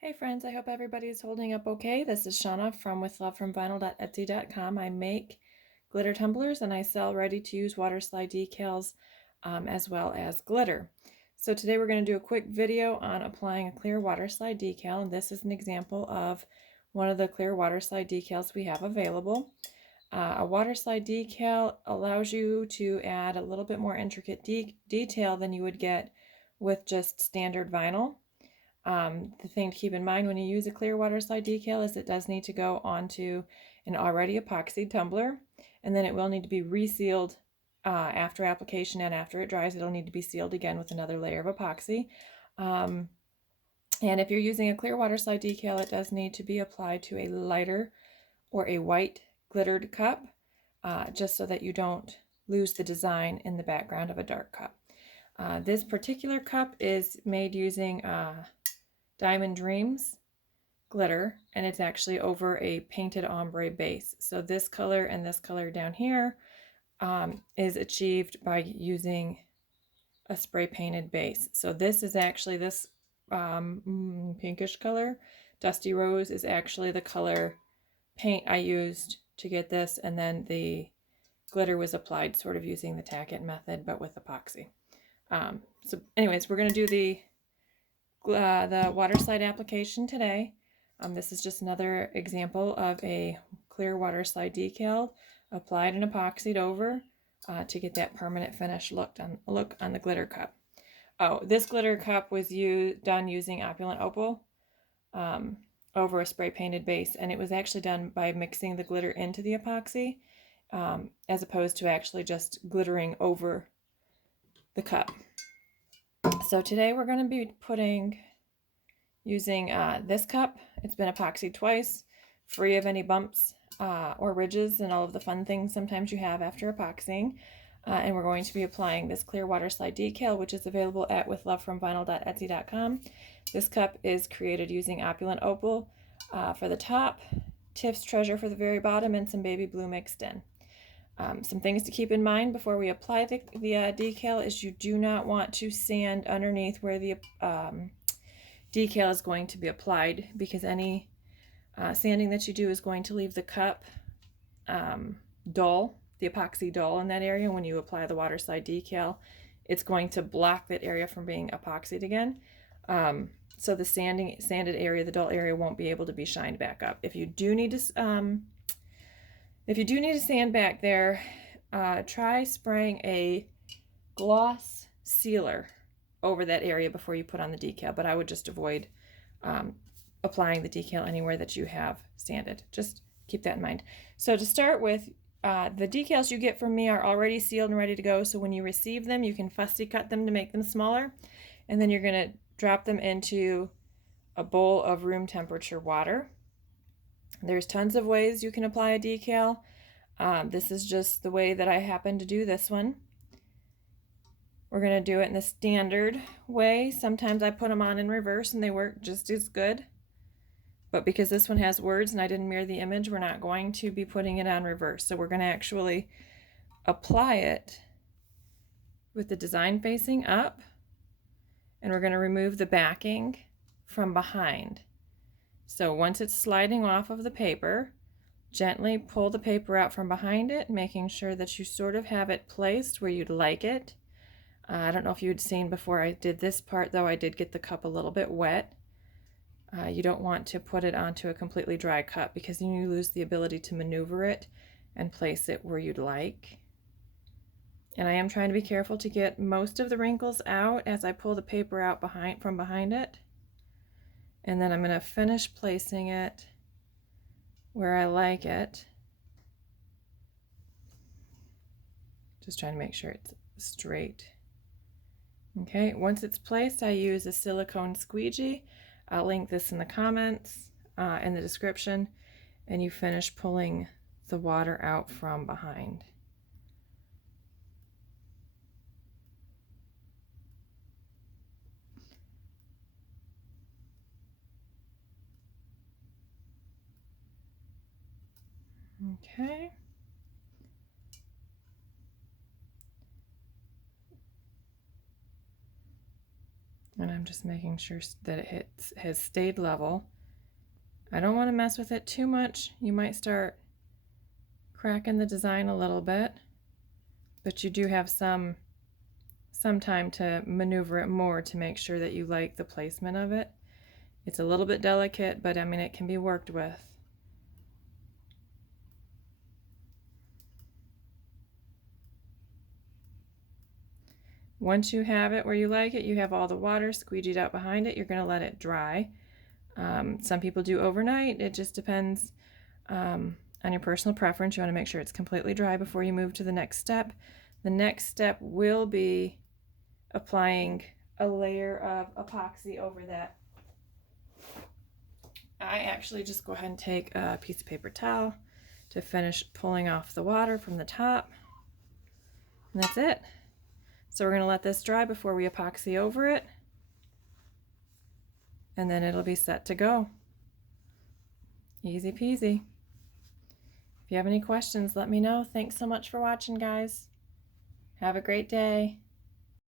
Hey friends, I hope everybody is holding up okay. This is Shauna from withlovefromvinyl.etsy.com. I make glitter tumblers and I sell ready-to-use water slide decals as well as glitter. So today we're going to do a quick video on applying a clear water slide decal, and this is an example of one of the clear water slide decals we have available. A water slide decal allows you to add a little bit more intricate detail than you would get with just standard vinyl. The thing to keep in mind when you use a clear water slide decal is it does need to go onto an already epoxied tumbler, and then it will need to be resealed after application, and after it dries it'll need to be sealed again with another layer of epoxy. And if you're using a clear water slide decal, it does need to be applied to a lighter or a white glittered cup, just so that you don't lose the design in the background of a dark cup. This particular cup is made using Diamond Dreams glitter, and it's actually over a painted ombre base. So this color and this color down here is achieved by using a spray painted base. So this is actually this pinkish color. Dusty Rose is actually the color paint I used to get this, and then the glitter was applied sort of using the tack it method but with epoxy. So anyways, we're going to do the water slide application today. This is just another example of a clear water slide decal applied and epoxied over to get that permanent finish look on the glitter cup. Oh, this glitter cup was done using Opulent Opal over a spray painted base, and it was actually done by mixing the glitter into the epoxy as opposed to actually just glittering over the cup. So today we're going to be using this cup. It's been epoxied twice, free of any bumps or ridges and all of the fun things sometimes you have after epoxying. And we're going to be applying this clear water slide decal, which is available at withlovefromvinyl.etsy.com. This cup is created using Opulent Opal for the top, Tiff's Treasure for the very bottom, and some baby blue mixed in. Some things to keep in mind before we apply the decal is you do not want to sand underneath where the decal is going to be applied, because any sanding that you do is going to leave the cup dull, the epoxy dull in that area. And when you apply the water slide decal, it's going to block that area from being epoxied again. So the sanded area, the dull area, won't be able to be shined back up. If you do need to sand back there, try spraying a gloss sealer over that area before you put on the decal, but I would just avoid applying the decal anywhere that you have sanded. Just keep that in mind. So to start with, the decals you get from me are already sealed and ready to go, so when you receive them you can fussy cut them to make them smaller, and then you're going to drop them into a bowl of room temperature water. There's tons of ways you can apply a decal. This is just the way that I happen to do this one. We're going to do it in the standard way. Sometimes I put them on in reverse and they work just as good. But because this one has words and I didn't mirror the image, we're not going to be putting it on reverse. So we're going to actually apply it with the design facing up, and we're going to remove the backing from behind. So once it's sliding off of the paper, gently pull the paper out from behind it, making sure that you sort of have it placed where you'd like it. I don't know if you'd seen before I did this part, though I did get the cup a little bit wet. You don't want to put it onto a completely dry cup, because then you lose the ability to maneuver it and place it where you'd like. And I am trying to be careful to get most of the wrinkles out as I pull the paper out from behind it. And then I'm going to finish placing it where I like it. Just trying to make sure it's straight. Okay, once it's placed, I use a silicone squeegee. I'll link this in the comments, in the description, and you finish pulling the water out from behind. Okay. And I'm just making sure that it has stayed level. I don't want to mess with it too much. You might start cracking the design a little bit, but you do have some time to maneuver it more to make sure that you like the placement of it. It's a little bit delicate, but I mean, it can be worked with. Once you have it where you like it, you have all the water squeegeed out behind it, you're going to let it dry. Some people do overnight. It just depends on your personal preference. You want to make sure it's completely dry before you move to the next step. The next step will be applying a layer of epoxy over that. I actually just go ahead and take a piece of paper towel to finish pulling off the water from the top. And that's it. So we're going to let this dry before we epoxy over it, and then it'll be set to go. Easy peasy. If you have any questions, let me know. Thanks so much for watching, guys. Have a great day.